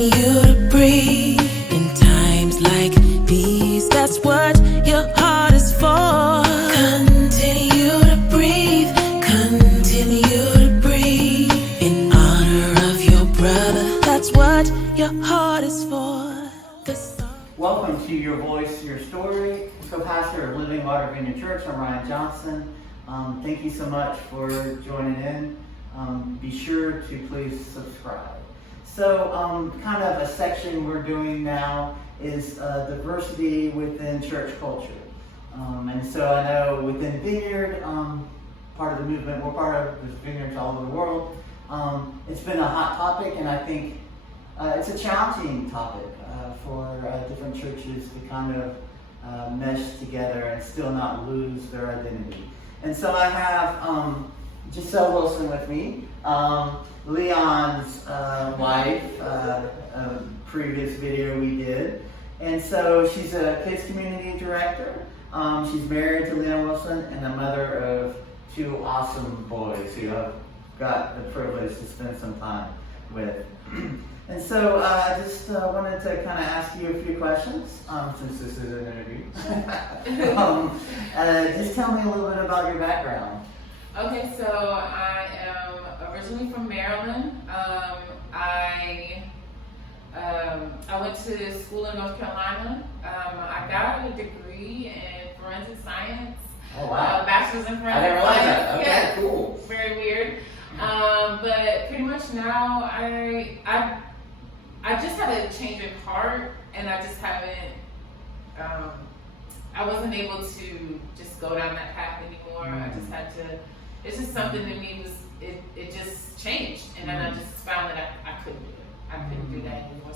You to breathe in times like these. That's what your heart is for. Continue to breathe. Continue to breathe in honor of your brother. That's what your heart is for. Welcome to Your Voice, Your Story. Co-pastor of Living Water Vineyard Church. I'm Ryan Johnson. Thank you so much for joining in. Be sure to please subscribe. So, kind of a section we're doing now is diversity within church culture. And so I know within Vineyard, part of the movement, we're part of there's vineyards all over the world. It's been a hot topic, and I think it's a challenging topic for different churches to kind of mesh together and still not lose their identity. And so I have Gisel Wilson with me, Leon's wife, a previous video we did. And so she's a kids community director. She's married to Leon Wilson and a mother of two awesome boys who I've got the privilege to spend some time with. And so I just wanted to kind of ask you a few questions, since this is an interview. Just tell me a little bit about your background. Okay, so I am originally from Maryland. I went to school in North Carolina. I got a degree in forensic science. Oh wow! Bachelor's in forensic I never science. realized that. Okay, Yeah, cool. very weird. But pretty much now I just had a change of heart, and I just haven't. I wasn't able to just go down that path anymore. I just had to. It's just something in me it just changed, and then I just found that I couldn't do it. I couldn't do that anymore.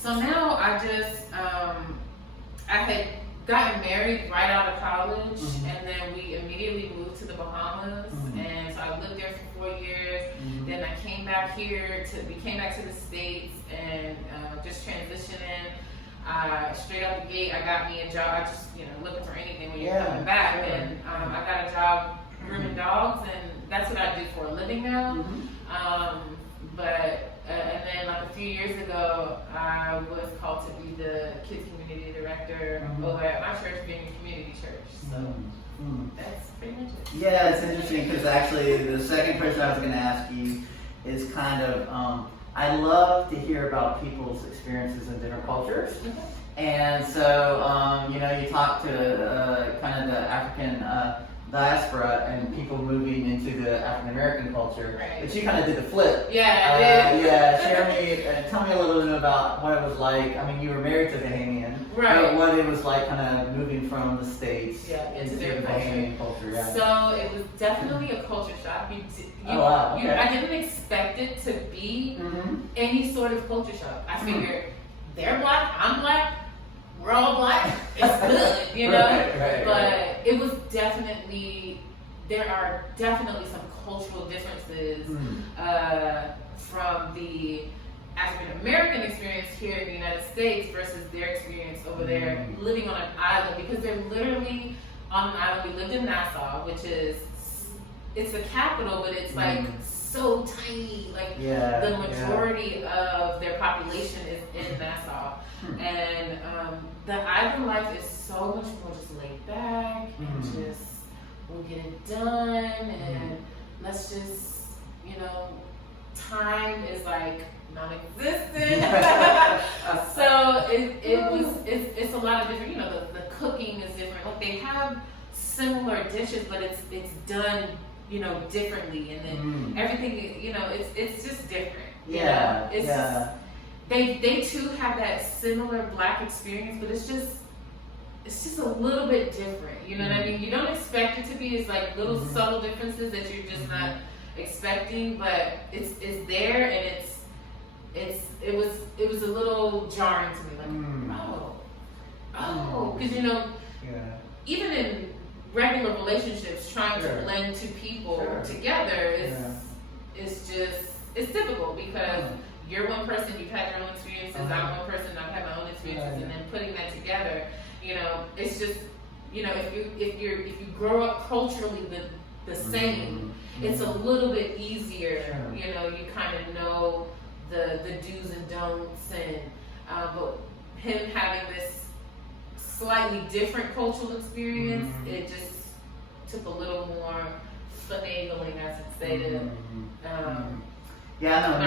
So now I just I had gotten married right out of college, and then we immediately moved to the Bahamas, and so I lived there for 4 years. Then I came back here we came back to the States and just transitioning. Straight out the gate, I got me a job. I just, looking for anything when you're coming back. Sure. And I got a job grooming dogs, and that's what I do for a living now. And then like a few years ago, I was called to be the kids community director over at my church, being a community church. So that's pretty much it. Yeah, it's interesting because actually the second question I was going to ask you is kind of, I love to hear about people's experiences in different cultures. And so, you talk to kind of the African diaspora and people moving into the African American culture, right. But you kind of did the flip. Yeah, I did. Tell me a little bit about what it was like. I mean, you were married to the Bahamian, right? But what it was like, kind of moving from the States into the their Bahamian culture. Yeah. So it was definitely a culture shock. Wow. Okay. I didn't expect it to be any sort of culture shock. I figured they're black, I'm black. We're all black. It's good, Right. But it was there are definitely some cultural differences from the African American experience here in the United States versus their experience over there living on an island, because they're literally on an island. We lived in Nassau, which it's the capital, but it's like so tiny. Like the majority of their population is in Nassau. And the island life is so much more just laid back and just we'll get it done and let's just, time is like non-existent. So it's a lot of different, the cooking is different. Like they have similar dishes, but it's done, differently, and then everything, it's just different. Just, they too have that similar black experience, but it's just a little bit different. You know what I mean? You don't expect it to be. It's like little subtle differences that you're just not expecting, but it's there, and it was a little jarring to me. Like, because even in regular relationships, trying to blend two people together is it's difficult because you're one person, you've had your own experiences, I'm one person, I've had my own experiences, and then putting that together, it's just, if you grow up culturally with the same. It's a little bit easier, you know, you kind of know the do's and don'ts, and but him having this slightly different cultural experience, it just took a little more finagling, as I say, to yeah, no,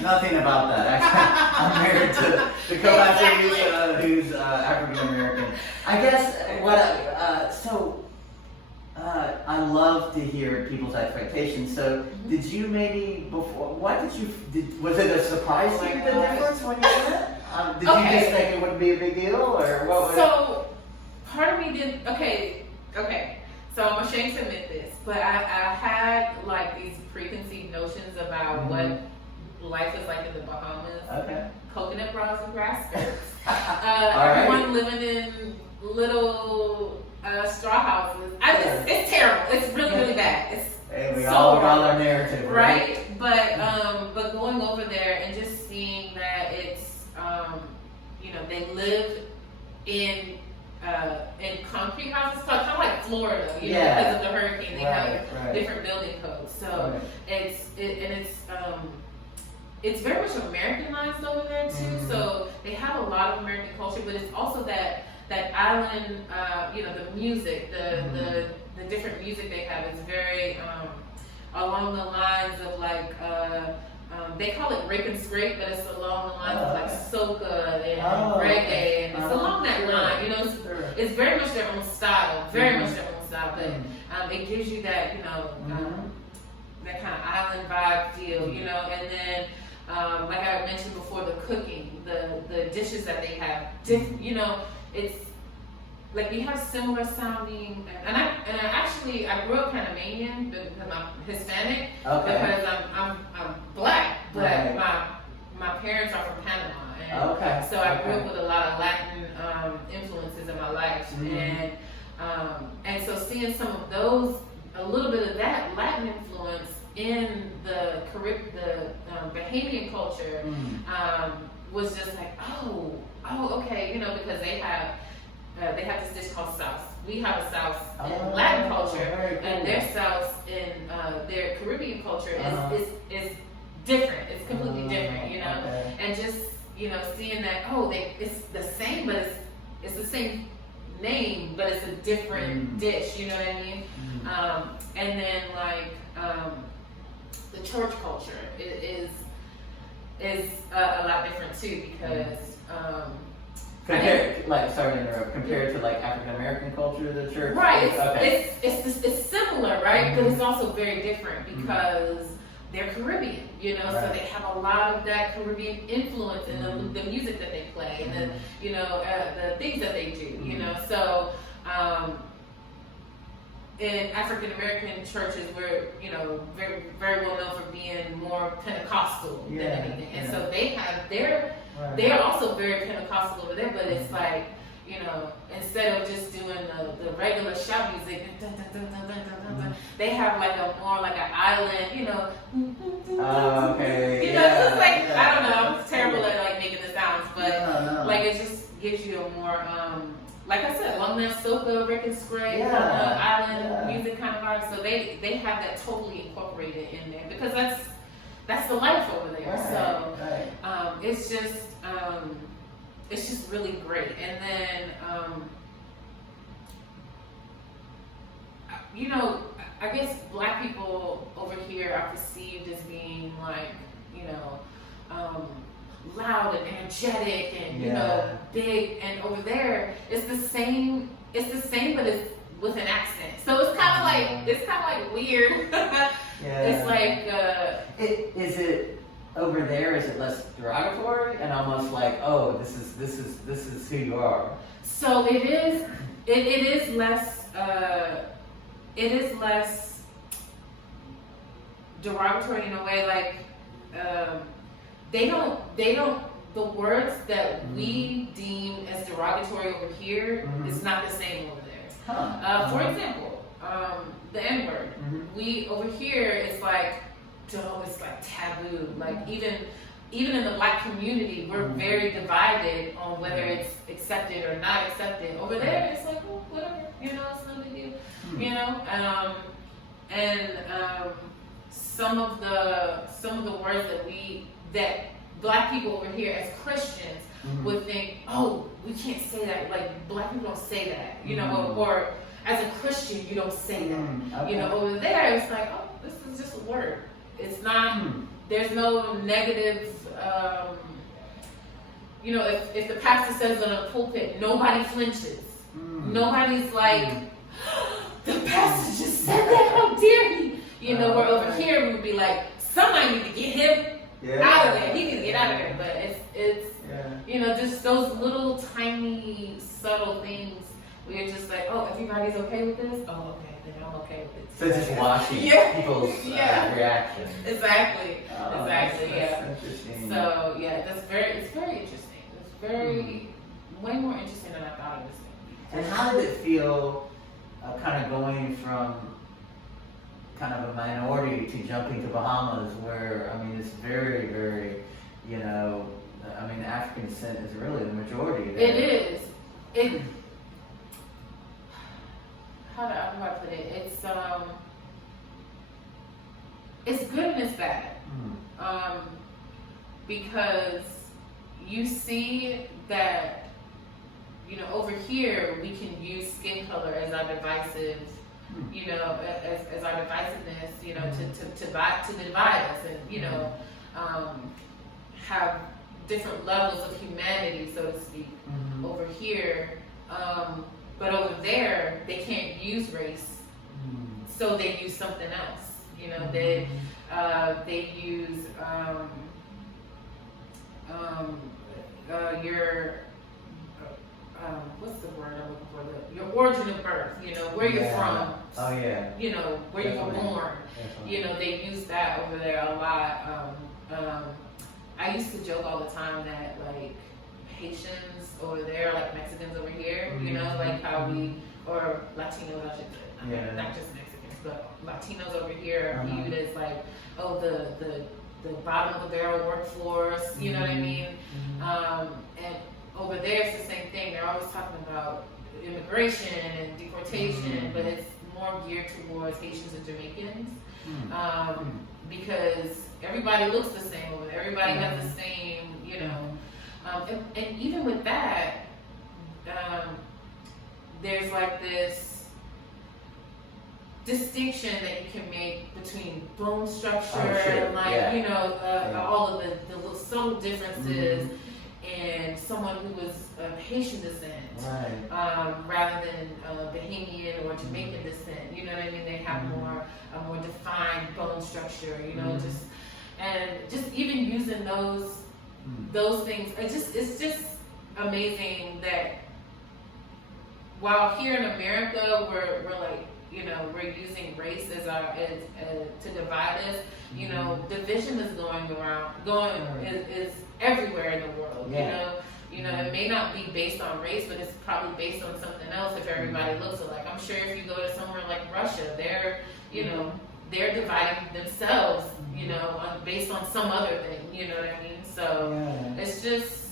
nothing about that. Actually, I'm married to co-pastor who's African American. I guess I love to hear people's expectations. So, did you maybe before? Was it a surprise to you, the difference when you went? Did you just think it wouldn't be a big deal, or what? So, part of me did. Okay. So I'm ashamed to admit this, but I had like these preconceived notions about what life is like in the Bahamas. Okay. Coconut bras and grass skirts. right. Everyone living in little straw houses. It's terrible. It's really, really bad. Hey, we all got our narrative, right? But going over there and just seeing that it's, you know, they live in concrete houses, kind of like Florida, you know, because of the hurricane. They have different building codes, so it's very much Americanized over there too. So they have a lot of American culture, but it's also that island, you know, the music, the different music they have is very along the lines of like they call it rape and scrape, but it's along the lines of like soca and reggae, and it's along that line. You know, it's very much their own style, but it gives you that, you know, that kind of island vibe feel, you know. And then like I mentioned before, the cooking, the dishes that they have, you know, it's like we have similar sounding, and I grew up Panamanian because I'm Hispanic, because I'm black, but my parents are from Panama, and so I grew up with a lot of Latin influences in my life, and so seeing some of those, a little bit of that Latin influence in the Bahamian culture was just like, oh, okay, you know, because they have this dish called sauce. We have a sauce in Latin culture, and their sauce in their Caribbean culture is different. It's completely different, you know. And just, you know, seeing that, it's the same, but it's the same name, but it's a different dish. You know what I mean? And then like the church culture is a lot different too, because. Sorry to interrupt. Compared to like African American culture, the church, right? It's similar, right? But it's also very different because they're Caribbean, you know. So they have a lot of that Caribbean influence in the music that they play and the, you know, the things that they do, you know. So in African American churches, we're, you know, very, very well known for being more Pentecostal than anything, and so they have they're also very Pentecostal over there, but it's like, you know, instead of just doing the regular shout music, they have like a more like an island, you know. You know, it's like, I don't know, I'm terrible at like making the sounds, but like it just gives you a more like I said, along that soca, Rick and Scrape, island music kind of vibe. So they have that totally incorporated in there because that's the life over there. It's just really great. And then you know, I guess black people over here are perceived as being like, you know, loud and energetic and you know, big, and over there it's the same but it's with an accent, so it's kind of like weird. It's like is it over there, is it less derogatory and almost like, oh, this is who you are? So it is less derogatory in a way, like they don't the words that we deem as derogatory over here is not the same over there. For example, the N-word. We over here, it's like taboo. Like even in the black community, we're very divided on whether it's accepted or not accepted. Over there, it's like, well, whatever, you know, it's no big deal, you know. and some of the words that Black people over here as Christians would think, oh, we can't say that. Like Black people don't say that, you know, or as a Christian you don't say that. Okay. You know, over there it's like, oh, this is just a word. It's not. There's no negative. You know, if the pastor says on a pulpit, nobody flinches. Nobody's like, the pastor just said that. How dare he? You know, where over here we would be like, somebody need to get him out of there. He needs to get out of there. But it's you know, just those little tiny subtle things where you're just like, oh, everybody's okay with this? Oh, okay, then I'm okay with it. So just watching people's reaction. Exactly. That's Yeah. interesting. So yeah, it's very interesting. It's very way more interesting than I thought it was going to be. And how did it feel, kind of going from kind of a minority to jumping to Bahamas, where I mean it's very, very, you know, I mean African descent is really the majority there. It is. How do I put it? It's good and it's bad. Because you see that, you know, over here we can use skin color as our divisive, you know, as our divisiveness, you know, to divide us, and you know, have different levels of humanity, so to speak. Over here, but over there they can't use race, so they use something else. You know, they use your what's the word I'm looking for? Your origin of birth. You know, where you're from. Oh yeah. You know, where you were born. You know, they use that over there a lot. I used to joke all the time that like Haitians over there, like Mexicans over here. You know, like how we, or Latinos, I should say. I mean, not just Mexicans, but Latinos over here are viewed as like, oh, the bottom of the barrel workforce. You know what I mean? And over there, it's the same thing. They're always talking about immigration and deportation, but it's more geared towards Haitians and Jamaicans, because everybody looks the same over there. Everybody has the same, you know. And even with that, there's like this distinction that you can make between bone structure and like, you know, all of the little subtle differences. And someone who was of Haitian descent, rather than Bahamian or Jamaican descent, you know what I mean? They have a more defined bone structure, you know, just even using those things. It's just amazing that while here in America we're like, you know, we're using race as to divide us. You know, division is is everywhere in the world. You know, it may not be based on race, but it's probably based on something else. If everybody looks alike, I'm sure if you go to somewhere like Russia, they're dividing themselves, you know, based on some other thing. You know what I mean? So it's just.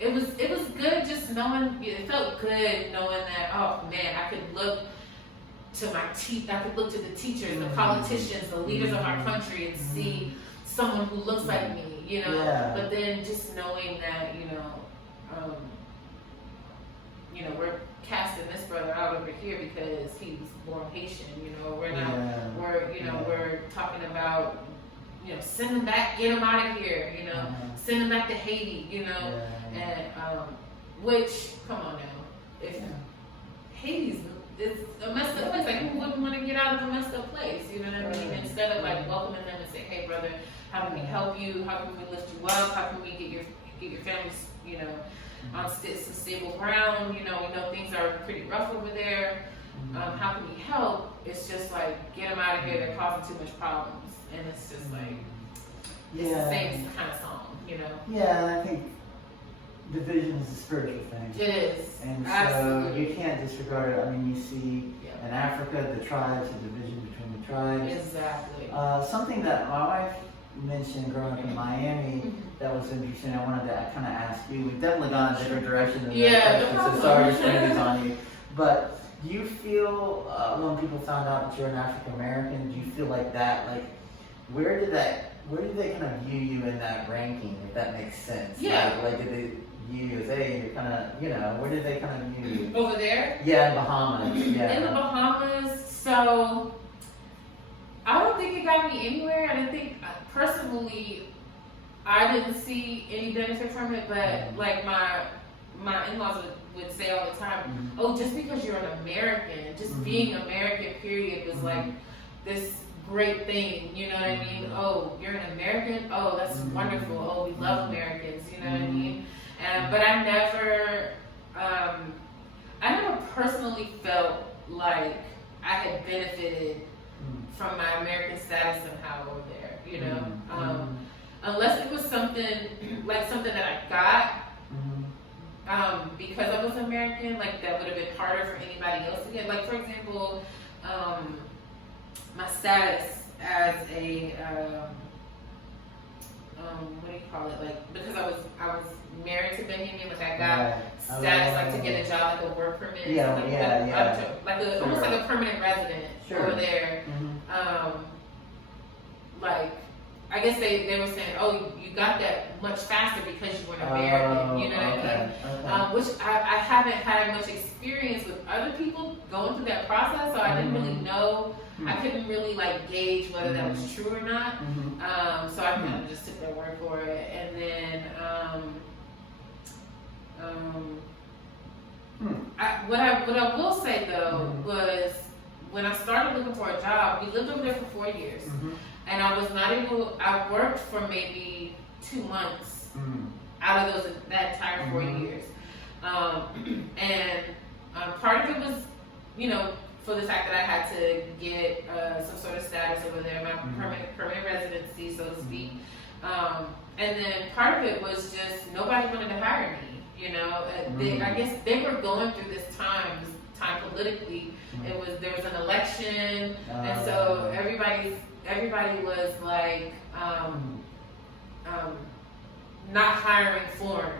It was good just knowing. It felt good knowing that. Oh man, I could look to I could look to the teachers, the politicians, the leaders of our country, and see someone who looks like me, you know. But then just knowing that, you know, we're casting this brother out over here because he was born Haitian, you know. We're not. We're talking about, you know, send him back, get him out of here, you know, send him back to Haiti, you know, and which, come on now, if Haiti's. It's a messed up place. Like, who wouldn't want to get out of a messed up place? You know what I mean? Instead of like welcoming them and saying, "Hey, brother, how can we help you? How can we lift you up? How can we get your family, you know, on some stable ground? You know, we know things are pretty rough over there. How can we help?" It's just like, get them out of here. They're causing too much problems, and it's just like it's the same kind of song, you know? Yeah, I think division is a spiritual thing. It is. And Absolutely. so you can't disregard it. I mean, you see in Africa, the tribes, the division between the tribes. Exactly. Something that my wife mentioned growing up in Miami that was interesting, I wanted to kind of ask you. We've definitely gone in a different direction than that question, so sorry to spring these on you. But Do you feel when people found out that you're an African American, do you feel like that? Like, where did they kind of view you in that ranking? If that makes sense. Yeah. Like did they view you as, hey, you're kind of, where did they kind of view you? Over there? Yeah, in Bahamas. Yeah. In the Bahamas, so I don't think it got me anywhere. I didn't think, personally, I didn't see any benefit from it, but like my in-laws would say all the time, oh, just because you're an American, just being American, period, was like this great thing, you know what I mean? Oh, you're an American? Oh, that's wonderful. Oh, we love Americans, you know what I mean? But I never personally felt like I had benefited from my American status somehow over there, you know? Unless it was something that I got because I was American, like that would have been harder for anybody else to get. Like, for example, my status as a what do you call it? Like, because I was married to Bahamian, like I got status like to get a job, like a work permit, almost like a permanent resident over there. Like, I guess they were saying, oh, you got that much faster because you were an American, you know what I mean? Which I haven't had much experience with other people going through that process, so I didn't really know. I couldn't really like gauge whether that was true or not. So I kind of just took their word for it. And then what I will say though was when I started looking for a job, we lived over there for 4 years. And I was not able, I worked for maybe 2 months out of that entire 4 years. Part of it was, for the fact that I had to get some sort of status over there, my permanent residency, so to speak. And then part of it was just nobody wanted to hire me. I guess they were going through this time politically. There was an election, and so everybody was like not hiring foreigners.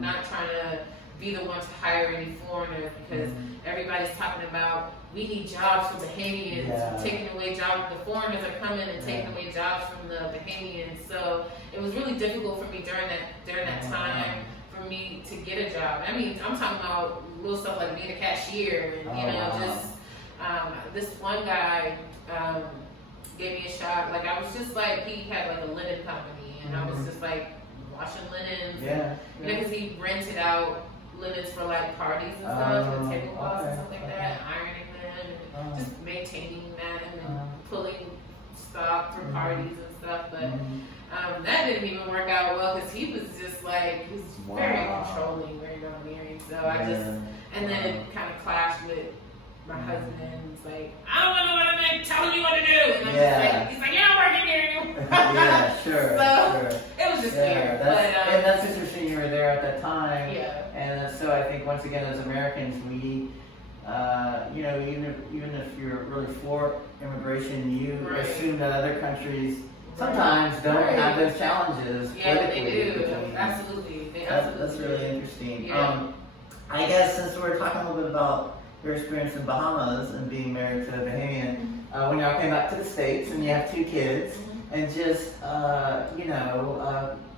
Not trying to be the one to hire any foreigners because everybody's talking about we need jobs for Bahamians, taking away jobs. The foreigners are coming and taking away jobs from the Bahamians. So it was really difficult for me during that time for me to get a job. I mean, I'm talking about little stuff like being a cashier and this one guy gave me a shot. Like I was just like, he had like a linen company and I was just like washing linens. Because he rented out linens for like parties and stuff, and tablecloths and stuff like that, ironing them and just maintaining them and pulling stock for parties and stuff. But that didn't even work out well because he was just like, he was very controlling, very domineering. So and then it kind of clashed with my husband's like, I don't want to know what I'm telling you what to do. And I'm just like, he's like, you're not working here anymore. So it was just weird. And that's interesting, you were there at that time. And so I think once again as Americans, we, even if you're really for immigration, you assume that other countries sometimes don't have those challenges. Yeah, they do. Absolutely. That's really interesting. I guess since we're talking a little bit about your experience in Bahamas and being married to a Bahamian, when y'all came back to the States and you have 2 kids, and just,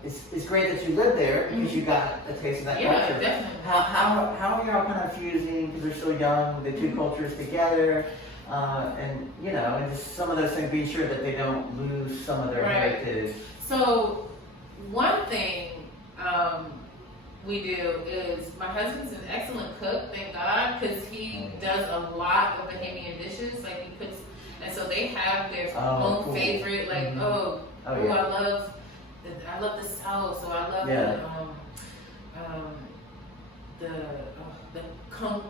it's great that you lived there because you got a taste of that culture. Definitely. How are y'all kind of fusing, because they're so young, the 2 cultures together, and just some of those things, being sure that they don't lose some of their heritage? So, one thing we do is, my husband's an excellent cook, thank God, because he does a lot of Bahamian dishes. Like he puts, and so they have their own favorite. Like I love the sauce, so I love the conch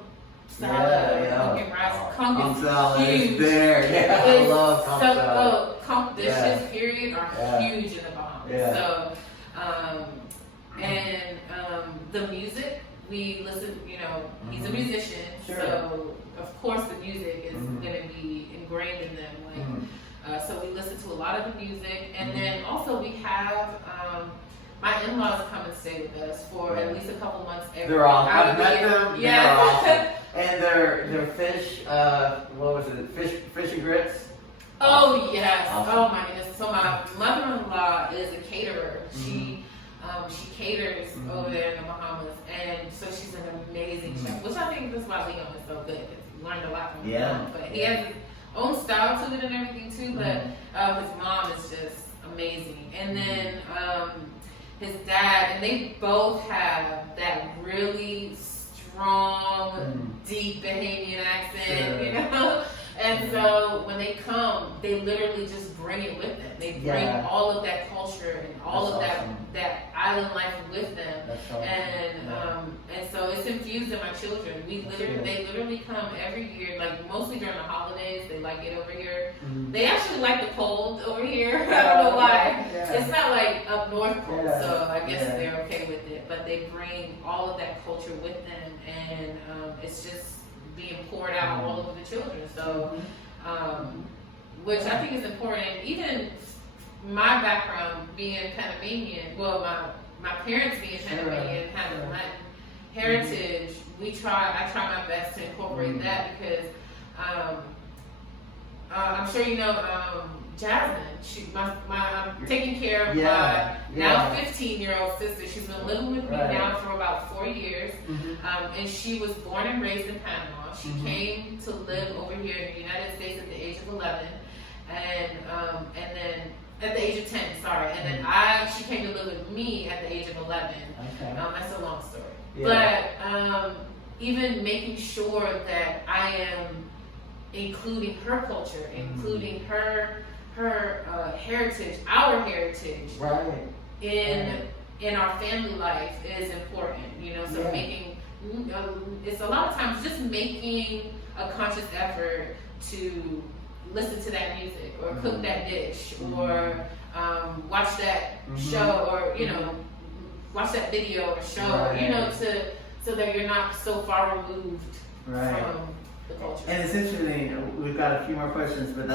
salad, pumpkin rice. Conch salad is is there. I love conch salad. Conch dishes, period, are huge in the Bahamas. So. The music, we listen, he's a musician, so of course the music is going to be ingrained in them. So we listen to a lot of the music, and then also we have my in-laws come and stay with us for at least a couple months every year. I've met them. Yeah. And their fish, what was it? Fish and grits. Oh yes. Awesome. Oh my goodness. So my mother-in-law is a caterer. She caters over there in the Bahamas, and so she's an amazing chef. Which I think that's why Leon is so good. 'Cause he learned a lot from his mom. But he has his own style to it and everything too. But his mom is just amazing. And then his dad, and they both have that really strong, deep Bahamian accent, you know? And so when they come, they literally just bring it with them. They bring all of that culture and all of that island life with them. And so it's infused in my children. They literally come every year, like mostly during the holidays. They like it over here. They actually like the cold over here. I don't know why. It's not like up north cold, so I guess they're okay with it. But they bring all of that culture with them, and it's just being poured out all over the children. So, which I think is important. Even my background being Panamanian, well, my parents being Panamanian, having Latin heritage, I try my best to incorporate that because I'm sure you know Jasmine. I'm taking care of my now 15-year-old sister. She's been living with me now for about 4 years, and she was born and raised in Panama. She came to live over here in the United States at the age of 11, and then at the age of 10, sorry, and then she came to live with me at the age of 11. Okay. That's a long story, but even making sure that I am including her culture, including her heritage, our heritage, in our family life is important, you know. So making it's a lot of times just making a conscious effort to listen to that music or cook that dish or watch that show or you know watch that video or show you know so that you're not so far removed from the culture. And it's interesting. We've got a few more questions, but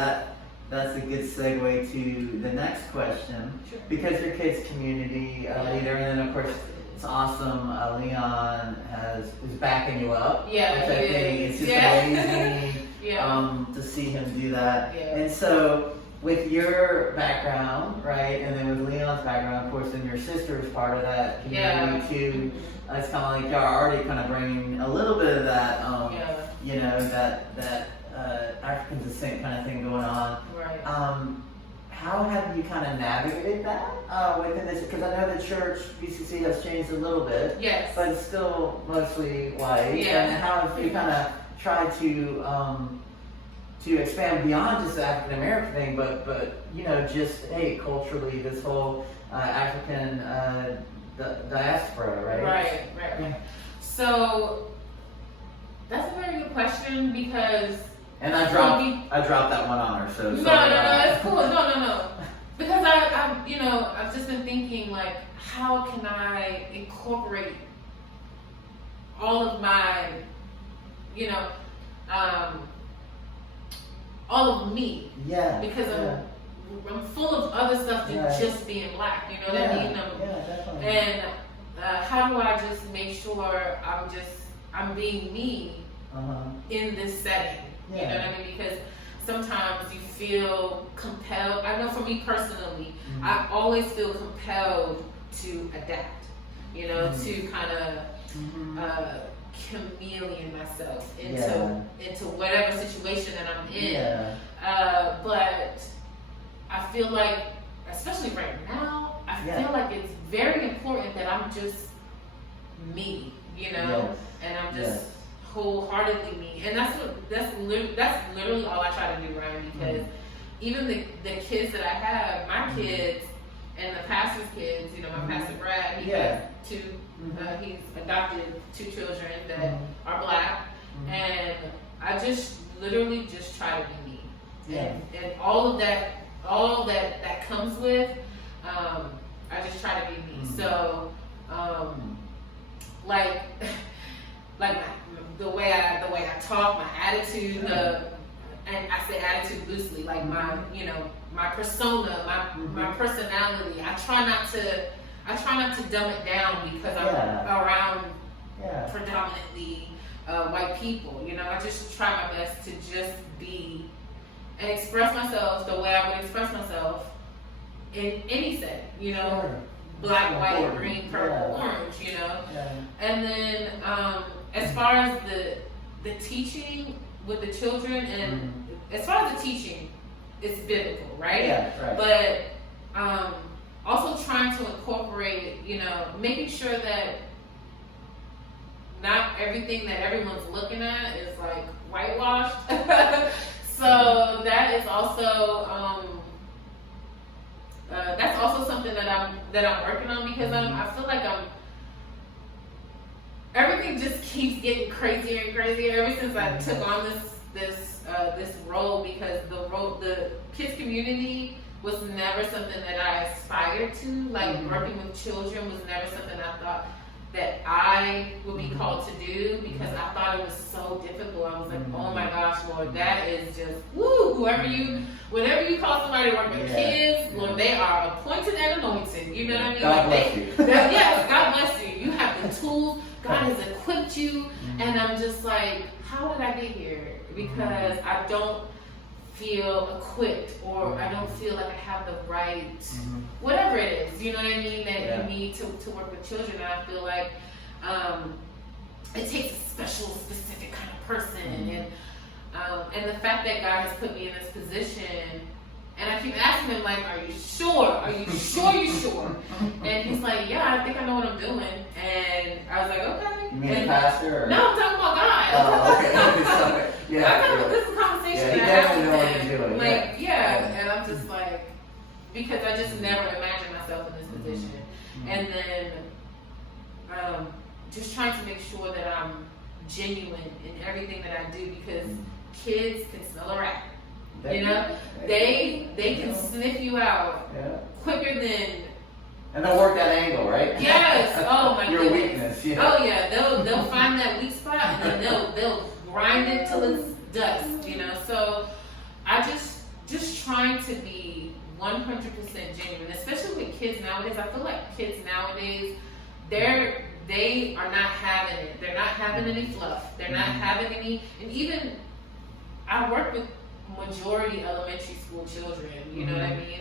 that's a good segue to the next question. Sure. Because your kid's community leader, and then of course it's awesome. Leon is backing you up. Yeah, which I think is just amazing. To see him do that. Yeah. And so with your background, right, and then with Leon's background, of course, and your sister's part of that community too. It's kind of like you're already kind of bringing a little bit of that, you know, that African descent kind of thing going on. Right. How have you kind of navigated that within this? Because I know the church, BCC, has changed a little bit. Yes. But it's still mostly white. Yeah. And how have you kind of tried to expand beyond just the African American thing, but you know, just culturally, this whole African diaspora, right? Right. So that's a very good question because. And I dropped that one on her, so. No, it's cool. No. Because I've just been thinking like, how can I incorporate all of my, all of me. Yeah. Because I'm full of other stuff than just being black. You know what I mean? Definitely. And how do I just make sure I'm being me in this setting? You know what I mean? Because sometimes you feel compelled. I know for me personally, I always feel compelled to adapt, to kind of chameleon myself into whatever situation that I'm in. But I feel like, especially right now, I feel like it's very important that I'm just me, and I'm just wholeheartedly me, and that's literally all I try to do, Ryan. Because even the kids that I have, my kids and the pastor's kids, my pastor Brad, he has two. He's adopted 2 children that are black, and I just literally just try to be me, and all that comes with, I just try to be me. So, like the way I talk, my attitude, and I say attitude loosely, like my persona, my personality. I try not to dumb it down because I'm around predominantly white people. You know, I just try my best to just be and express myself the way I would express myself in any setting. You know, Sure. black, white, Important. green, purple, Yeah. orange. You know, Yeah. and then as far as the teaching with the children, and as far as the teaching, it's biblical, right? Yeah, right. But also trying to incorporate, you know, making sure that not everything that everyone's looking at is like whitewashed. So that is also that's also something that I'm working on, because I feel like everything just keeps getting crazier and crazier ever since I took on this role, because the kids community was never something that I aspired to. Like working with children was never something I thought that I would be called to do, because I thought it was so difficult. I was like, oh my gosh, Lord, that is just woo. Whenever you call somebody to work with kids, Lord, they are appointed and anointed. You know what I mean? God bless you. Yes, God bless you. You have the tools. God has equipped you, and I'm just like, how did I get here? Because I don't feel equipped, or I don't feel like I have the right, whatever it is, you know what I mean, that you need to work with children. And I feel like it takes a special, specific kind of person, and the fact that God has put me in this position, and I keep asking him, like, are you sure? Are you sure you're sure? And he's like, yeah, I think I know what I'm doing. And I was like, okay. You mean the pastor? Or? No, I'm talking about God. Oh, okay. Sorry. Yeah. This is a conversation Yeah, he that I have definitely with know what him. he's doing. Like, yeah, and I'm just like, because I just never imagined myself in this position. And then just trying to make sure that I'm genuine in everything that I do, because kids can smell a rat. You know, they can sniff you out quicker than. And they'll work that angle, right? Yes. Oh my Your goodness. weakness. Yeah. Oh yeah. They'll find that weak spot, and then they'll grind it till it's dust. You know. So I just trying to be 100% genuine, especially with kids nowadays. I feel like kids nowadays, they are not having it. They're not having any fluff. They're not having any. And even I work with majority elementary school children, you know what I mean?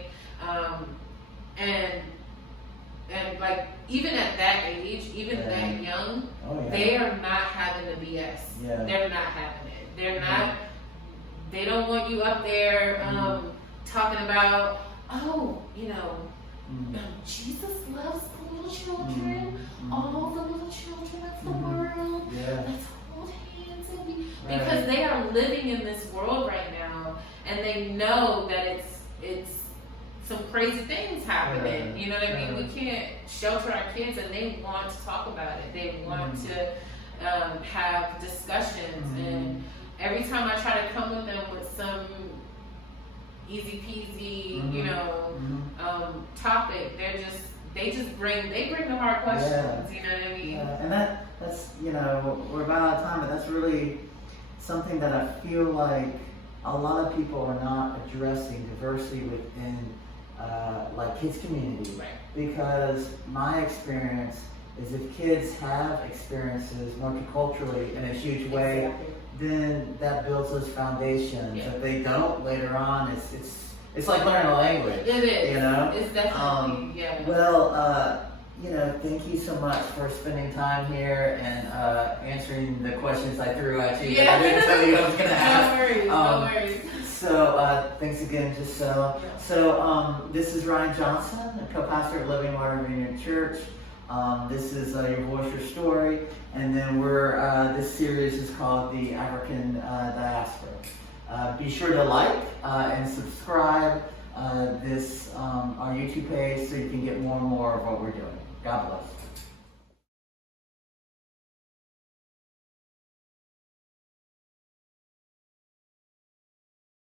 And like, even at that age, even that young, they are not having the BS. Yeah. They're not having it. They're not, they don't want you up there talking about, oh, you know, Jesus loves the little children, all the little children of the world. Let's hold hands and be, because they are living in this world right now, and they know that it's some crazy things happening. You know what I mean? We can't shelter our kids, and they want to talk about it. They want to have discussions, and every time I try to come with them with some easy peasy, you know, topic, they bring the hard questions. You know what I mean? And that's, you know, we're about out of time, but that's really something that I feel like a lot of people are not addressing, diversity within like kids community. Because my experience is, if kids have experiences multiculturally in a huge way, then that builds those foundations. If they don't later on, it's like learning a language. It is. You know? It's definitely, Well, you know, thank you so much for spending time here and answering the questions I threw at you. I didn't tell you I was going to ask. No worries. So thanks again, Gisel. So this is Ryan Johnson, co-pastor of Living Water Vineyard Church. This is Your Voice, Your Story. And then this series is called The African Diaspora. Be sure to like and subscribe our YouTube page, so you can get more and more of what we're doing. God bless.